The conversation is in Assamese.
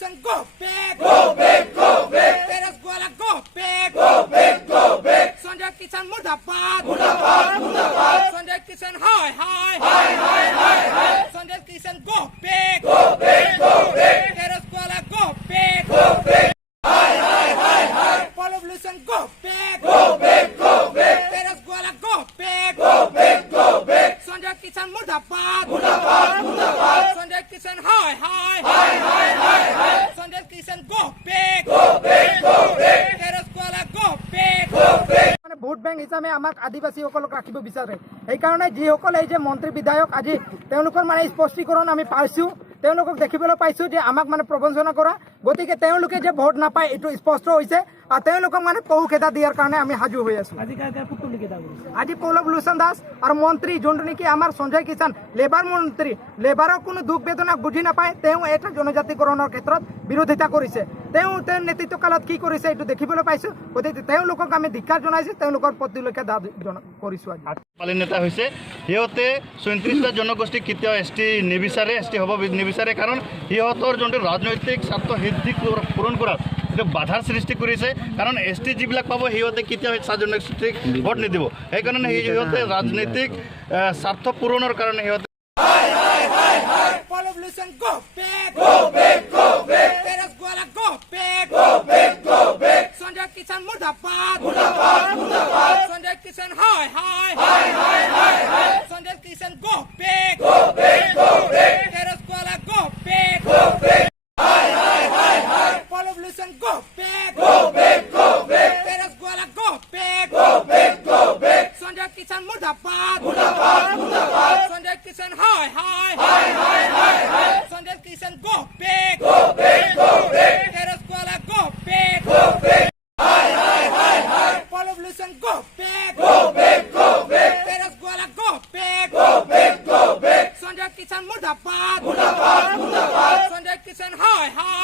Revolution, go back! Go back, go back! Teras Gwala, go back! Go back, go back! Sanjay Kisan Murdabad! Murdabad, Murdabad! Sanjay Kisan, hi, hi! Hi, hi, hi, hi! Sanjay Kisan, go back! Go back, go back! Teras Gwala, go back! Go back! Hi, hi, hi, hi! Revolution, go back! Go back, go back! Teras Gwala, go back! Go back, go back! Sanjay Kisan Murdabad! Murdabad, Murdabad! Sanjay Kisan, hi, hi! Hi, hi, hi, hi! Sanjay Kisan, go back! Go back, go back! Teras Gwala, go back! Go back! মানে ভোট বেংক হিচাপে আমাক আদিবাসীসকলক ৰাখিব বিচাৰে সেইকাৰণে যিসকল এই যে মন্ত্ৰী বিধায়ক আজি তেওঁলোকৰ মানে স্পষ্টীকৰণ আমি পাইছোঁ তেওঁলোকক দেখিবলৈ পাইছোঁ যে আমাক মানে প্ৰবঞ্চনা কৰা গতিকে তেওঁলোকে যে ভোট নাপায় এইটো স্পষ্ট হৈছে আৰু তেওঁলোকক মানে পহু খেদা দিয়াৰ কাৰণে আমি সাজু হৈ আছোঁ আজি পল্লৱ লোচন দাস আৰু মন্ত্ৰী যোনটো নেকি আমাৰ সঞ্জয় কিষাণ লেবাৰ মন্ত্ৰী লেবাৰৰ কোনো দুখ বেদনা বুজি নাপায় তেওঁ এটা জনজাতিকৰণৰ ক্ষেত্ৰত বিৰোধিতা কৰিছে তেওঁ নেতৃত্ব কালত কি কৰিছে এইটো দেখিবলৈ পাইছোঁ গতিকে তেওঁলোকক আমি ধিক্কাৰ জনাইছোঁ তেওঁলোকৰ প্ৰতিলৈকে দাবী কৰিছোঁ আজি পালি নেতা হৈছে সিহঁতে ৩৬টা জনগোষ্ঠী কেতিয়াও এছ টি নিবিচাৰে এছ টি হ'ব নিবিচাৰে কাৰণ সিহঁতৰ যোনটো ৰাজনৈতিক স্বাৰ্থ সিদ্ধি পূৰণ কৰাত এইটো বাধাৰ সৃষ্টি কৰিছে কাৰণ এছ টি যিবিলাক পাব সিহঁতে কেতিয়াও চাহ জনগোষ্ঠীক ভোট নিদিব সেইকাৰণে সিহঁতে ৰাজনৈতিক স্বাৰ্থ পূৰণৰ কাৰণে সিহঁতে Revolution, go back! Go back, go back! Teras Gwala, go back! Go back, go back! Sanjay Kisan Murdabad! Murdabad, Murdabad! Sanjay Kisan, hi, hi! Hi, hi, hi, hi! Sanjay Kisan, go back! Go back, go back! Teras Gwala, go back! Go back! Hi, hi, hi, hi! Revolution, go back! Go back, go back! Teras Gwala, go back! Go back, go back! Sanjay Kisan Murdabad! Murdabad, Murdabad! Sanjay Kisan, hi, hi! Hi, hi, hi, hi! Sanjay Kisan, go back! Go back, go back! Teras Gwala, go back! Go back! Hi, hi, hi, hi! Revolution, go back! Go back, go back! Teras Gwala, go back! Go back, go back! Sanjay Kisan Murdabad! Murdabad, Murdabad! Sanjay Kisan, hi, hi!